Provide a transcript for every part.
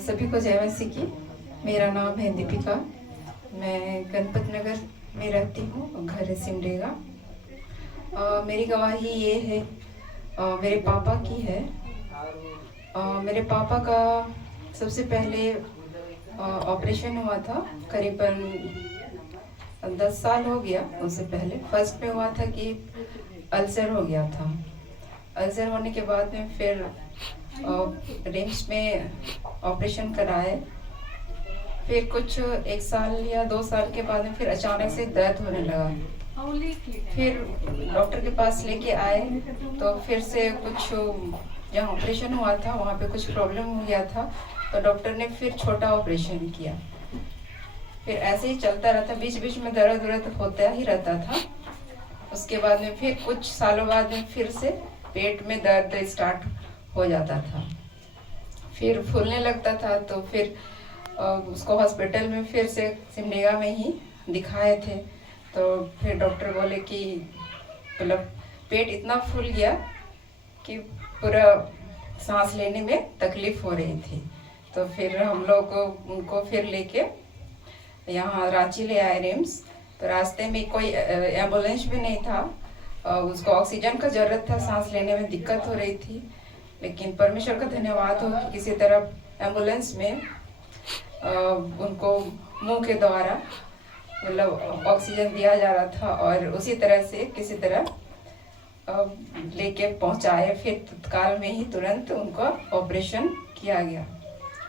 सभी को जय मसीह की। मेरा नाम है दीपिका। मैं गणपत नगर में रहती हूँ, घर है सिमडेगा। मेरी गवाही ये है, मेरे पापा की है। मेरे पापा का सबसे पहले ऑपरेशन हुआ था, करीबन 10 साल हो गया। उससे पहले फर्स्ट में हुआ था कि अल्सर हो गया था। अल्सर होने के बाद में फिर रिम्स में ऑपरेशन कराए। फिर कुछ 1 साल या 2 साल के बाद में फिर अचानक से दर्द होने लगा। फिर डॉक्टर के पास लेके आए तो फिर से कुछ, जहाँ ऑपरेशन हुआ था वहाँ पे कुछ प्रॉब्लम हो गया था, तो डॉक्टर ने फिर छोटा ऑपरेशन किया। फिर ऐसे ही चलता रहता, बीच बीच में दर्द वर्द होता ही रहता था। उसके बाद में फिर कुछ सालों बाद में फिर से पेट में दर्द स्टार्ट हो जाता था, फिर फूलने लगता था। तो फिर उसको हॉस्पिटल में फिर से सिमडेगा में ही दिखाए थे। तो फिर डॉक्टर बोले कि मतलब पेट इतना फूल गया कि पूरा सांस लेने में तकलीफ हो रही थी। तो फिर हम लोग उनको फिर लेके यहाँ रांची ले आए रिम्स। तो रास्ते में कोई एम्बुलेंस भी नहीं था, उसको ऑक्सीजन का ज़रूरत था, सांस लेने में दिक्कत हो रही थी। लेकिन परमेश्वर का धन्यवाद हो कि किसी तरह एम्बुलेंस में उनको मुंह के द्वारा मतलब ऑक्सीजन दिया जा रहा था, और उसी तरह से किसी तरह लेके पहुंचाए। फिर तत्काल में ही तुरंत उनका ऑपरेशन किया गया।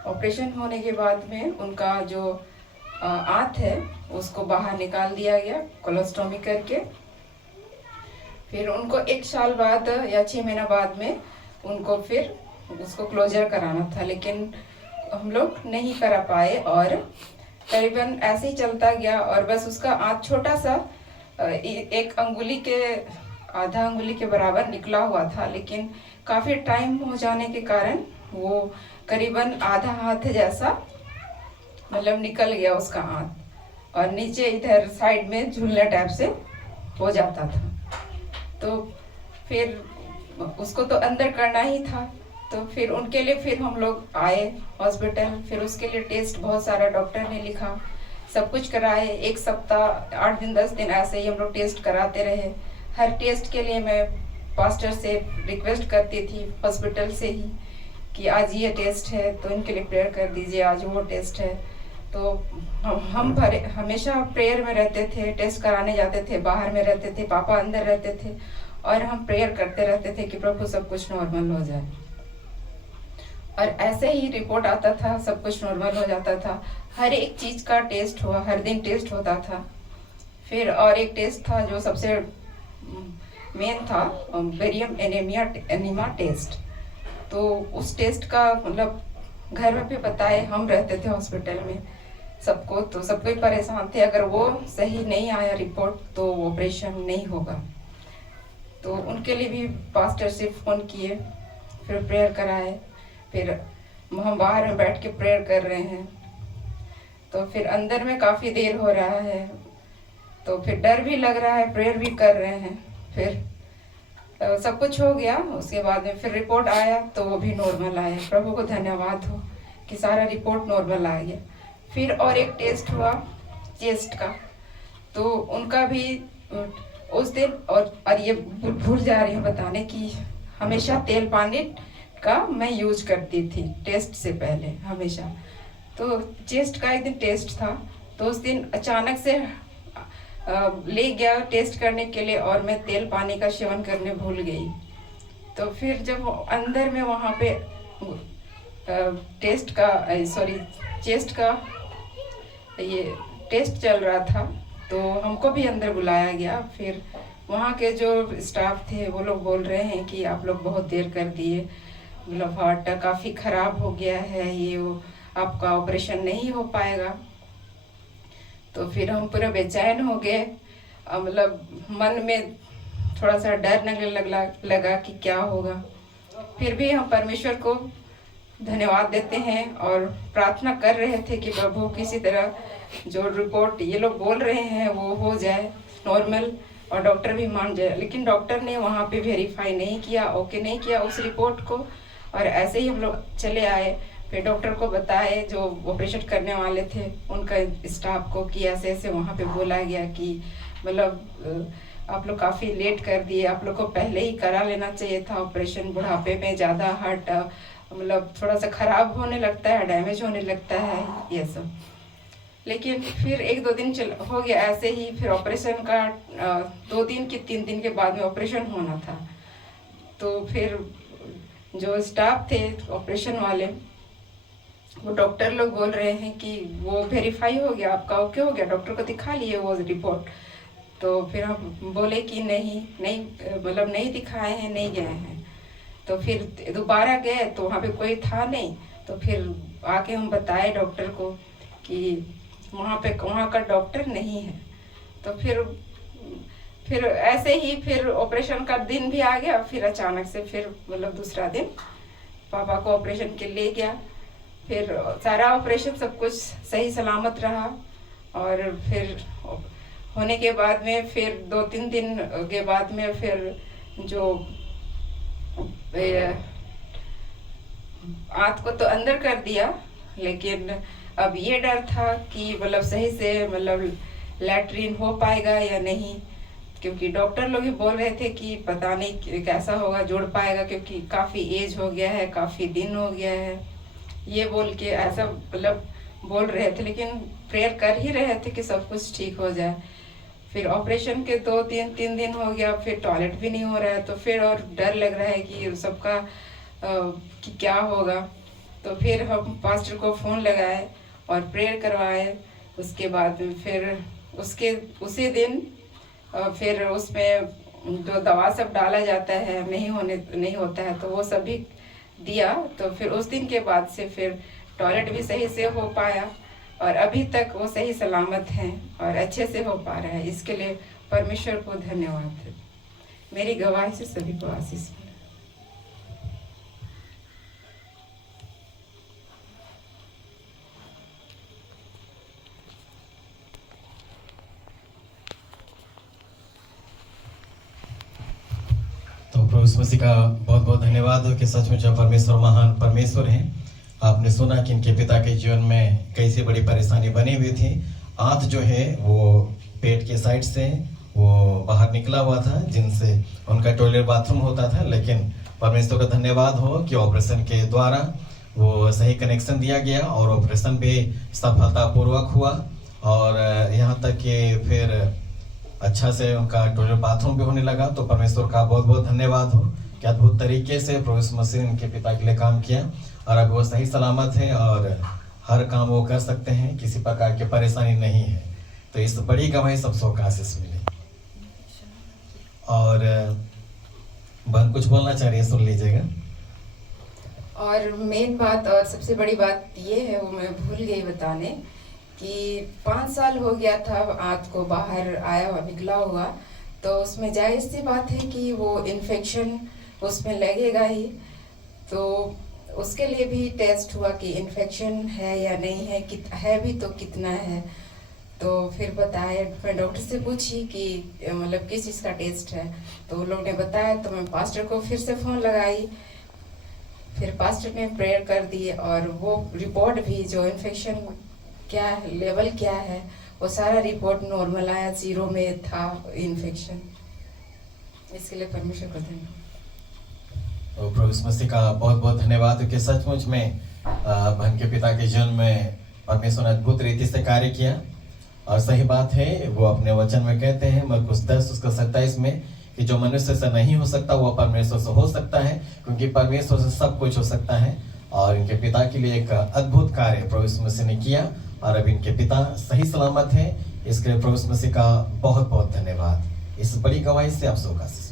ऑपरेशन होने के बाद में उनका जो आंत है उसको बाहर निकाल दिया गया कोलोस्टोमी करके। फिर उनको 1 साल बाद या 6 महीना बाद में उनको फिर उसको क्लोजर कराना था, लेकिन हम लोग नहीं करा पाए और करीबन ऐसे ही चलता गया। और बस उसका आंत छोटा सा, एक अंगुली के, आधा अंगुली के बराबर निकला हुआ था, लेकिन काफ़ी टाइम हो जाने के कारण वो करीबन आधा हाथ जैसा मतलब निकल गया उसका आंत, और नीचे इधर साइड में झूलने टाइप से हो जाता था। तो फिर उसको तो अंदर करना ही था। तो फिर उनके लिए फिर हम लोग आए हॉस्पिटल। फिर उसके लिए टेस्ट बहुत सारा डॉक्टर ने लिखा, सब कुछ कराए। 1 सप्ताह 8 दिन 10 दिन ऐसे ही हम लोग टेस्ट कराते रहे। हर टेस्ट के लिए मैं पास्टर से रिक्वेस्ट करती थी हॉस्पिटल से ही कि आज ये टेस्ट है तो इनके लिए प्रेयर कर दीजिए, आज वो टेस्ट है। तो हम हमेशा प्रेयर में रहते थे, टेस्ट कराने जाते थे, बाहर में रहते थे, पापा अंदर रहते थे, और हम प्रेयर करते रहते थे कि प्रभु सब कुछ नॉर्मल हो जाए। और ऐसे ही रिपोर्ट आता था, सब कुछ नॉर्मल हो जाता था। हर एक चीज़ का टेस्ट हुआ, हर दिन टेस्ट होता था। फिर और एक टेस्ट था जो सबसे मेन था, बेरियम एनीमा टेस्ट। तो उस टेस्ट का मतलब घर में भी बताए, हम रहते थे हॉस्पिटल में सबको, तो सब कोई परेशान थे। अगर वो सही नहीं आया रिपोर्ट तो ऑपरेशन नहीं होगा। तो उनके लिए भी पास्टर से फ़ोन किए, फिर प्रेयर कराए। फिर हम बाहर में बैठ के प्रेयर कर रहे हैं, तो फिर अंदर में काफ़ी देर हो रहा है, तो फिर डर भी लग रहा है, प्रेयर भी कर रहे हैं। फिर सब कुछ हो गया। उसके बाद में फिर रिपोर्ट आया तो वो भी नॉर्मल आया। प्रभु को धन्यवाद हो कि सारा रिपोर्ट नॉर्मल आ गया। फिर और एक टेस्ट हुआ चेस्ट का, तो उनका भी उस दिन, और ये भूल जा रही हूँ बताने की, हमेशा तेल पानी का मैं यूज करती थी टेस्ट से पहले हमेशा। तो चेस्ट का एक दिन टेस्ट था, तो उस दिन अचानक से ले गया टेस्ट करने के लिए, और मैं तेल पानी का सेवन करने भूल गई। तो फिर जब अंदर में वहाँ पे चेस्ट का ये टेस्ट चल रहा था, तो हमको भी अंदर बुलाया गया। फिर वहाँ के जो स्टाफ थे वो लोग बोल रहे हैं कि आप लोग बहुत देर कर दिए, मतलब हार्ट काफ़ी ख़राब हो गया है, ये वो आपका ऑपरेशन नहीं हो पाएगा। तो फिर हम पूरा बेचैन हो गए, मतलब मन में थोड़ा सा डर लगा कि क्या होगा। फिर भी हम परमेश्वर को धन्यवाद देते हैं और प्रार्थना कर रहे थे कि प्रभु किसी तरह जो रिपोर्ट ये लोग बोल रहे हैं वो हो जाए नॉर्मल, और डॉक्टर भी मान जाए। लेकिन डॉक्टर ने वहाँ पे वेरीफाई नहीं किया, ओके नहीं किया उस रिपोर्ट को, और ऐसे ही हम लोग चले आए। फिर डॉक्टर को बताए जो ऑपरेशन करने वाले थे उनका स्टाफ को कि ऐसे ऐसे वहाँ पे बोला गया कि मतलब आप लोग काफ़ी लेट कर दिए, आप लोग को पहले ही करा लेना चाहिए था ऑपरेशन। बुढ़ापे में ज़्यादा हार्ट मतलब थोड़ा सा ख़राब होने लगता है, डैमेज होने लगता है ये सब। लेकिन फिर 1-2 दिन हो गया ऐसे ही। फिर ऑपरेशन का 2 दिन कि 3 दिन के बाद में ऑपरेशन होना था। तो फिर जो स्टाफ थे ऑपरेशन वाले, वो डॉक्टर लोग बोल रहे हैं कि वो वेरीफाई हो गया, आपका ओके हो गया, डॉक्टर को दिखा लिए वो रिपोर्ट। तो फिर हम बोले कि नहीं मतलब नहीं दिखाए हैं, नहीं गए हैं। तो फिर दोबारा गए तो वहाँ पे कोई था नहीं। तो फिर आके हम बताए डॉक्टर को कि वहाँ का डॉक्टर नहीं है। तो फिर ऐसे ही फिर ऑपरेशन का दिन भी आ गया। फिर अचानक से फिर मतलब दूसरा दिन पापा को ऑपरेशन के ले गया। फिर सारा ऑपरेशन सब कुछ सही सलामत रहा। और फिर होने के बाद में फिर 2-3 दिन के बाद में फिर जो आंत को तो अंदर कर दिया, लेकिन अब ये डर था कि मतलब सही से मतलब लैट्रिन हो पाएगा या नहीं, क्योंकि डॉक्टर लोग भी बोल रहे थे कि पता नहीं कैसा होगा, जुड़ पाएगा, क्योंकि काफ़ी एज हो गया है, काफ़ी दिन हो गया है, ये बोल के ऐसा मतलब बोल रहे थे। लेकिन प्रेयर कर ही रहे थे कि सब कुछ ठीक हो जाए। फिर ऑपरेशन के 2-3 दिन हो गया, फिर टॉयलेट भी नहीं हो रहा है। तो फिर और डर लग रहा है कि सबका कि क्या होगा। तो फिर हम पास्टर को फ़ोन लगाए और प्रेयर करवाए। उसके बाद फिर उसी दिन फिर उसमें जो दवा सब डाला जाता है नहीं होता है, तो वो सब भी दिया। तो फिर उस दिन के बाद से फिर टॉयलेट भी सही से हो पाया और अभी तक वो सही सलामत हैं और अच्छे से हो पा रहा है। इसके लिए परमेश्वर को धन्यवाद है। मेरी गवाही से सभी को आशीष मिले। तो प्रभु यीशु मसीह का बहुत बहुत धन्यवाद हो कि सचमुच परमेश्वर महान परमेश्वर हैं। आपने सुना कि इनके पिता के जीवन में कैसी बड़ी परेशानी बनी हुई थी। आंत जो है वो पेट के साइड से वो बाहर निकला हुआ था, जिनसे उनका टॉयलेट बाथरूम होता था। लेकिन परमेश्वर का धन्यवाद हो कि ऑपरेशन के द्वारा वो सही कनेक्शन दिया गया और ऑपरेशन भी सफलतापूर्वक हुआ। और यहाँ तक कि फिर अच्छा से उनका टॉयलेट बाथरूम भी होने लगा। तो परमेश्वर का बहुत बहुत धन्यवाद हो कि अद्भुत तरीके से प्रभु यीशु मसीह ने उनके पिता के लिए काम किया और अब वो सही सलामत है और हर काम वो कर सकते हैं, किसी प्रकार की परेशानी नहीं है। तो इस बड़ी गवाही सबको आशीष मिले। और बहन कुछ बोलना चाह रही है, सुन लीजिएगा। और मेन बात और सबसे बड़ी बात ये है, वो मैं भूल गई बताने, कि 5 साल हो गया था आंत को बाहर आया और निकला हुआ। तो उसमें जाहिर सी बात है कि वो इन्फेक्शन उसमें लगेगा ही। तो उसके लिए भी टेस्ट हुआ कि इन्फेक्शन है या नहीं है, है भी तो कितना है। तो फिर बताया, मैं डॉक्टर से पूछी कि मतलब किस चीज़ का टेस्ट है। तो उन लोगों ने बताया। तो मैं पास्टर को फिर से फ़ोन लगाई। फिर पास्टर ने प्रेयर कर दी और वो रिपोर्ट भी जो इन्फेक्शन क्या है, लेवल क्या है, वो सारा रिपोर्ट नॉर्मल आया, 0 में था इन्फेक्शन। इसके लिए परमेश्वर को धन्यवाद। तो प्रभु यीशु मसीह का बहुत बहुत धन्यवाद कि सचमुच में बहन के पिता के जीवन में परमेश्वर ने अद्भुत रीति से कार्य किया। और सही बात है, वो अपने वचन में कहते हैं मरकुस 10:27 में कि जो मनुष्य से नहीं हो सकता वो परमेश्वर से हो सकता है, क्योंकि परमेश्वर से सब कुछ हो सकता है। और इनके पिता के लिए एक अद्भुत कार्य प्रभु यीशु मसीह ने किया और अब इनके पिता सही सलामत हैं। इसके लिए प्रभु यीशु मसीह का बहुत बहुत धन्यवाद। इस बड़ी गवाही से आप सबका आशीष।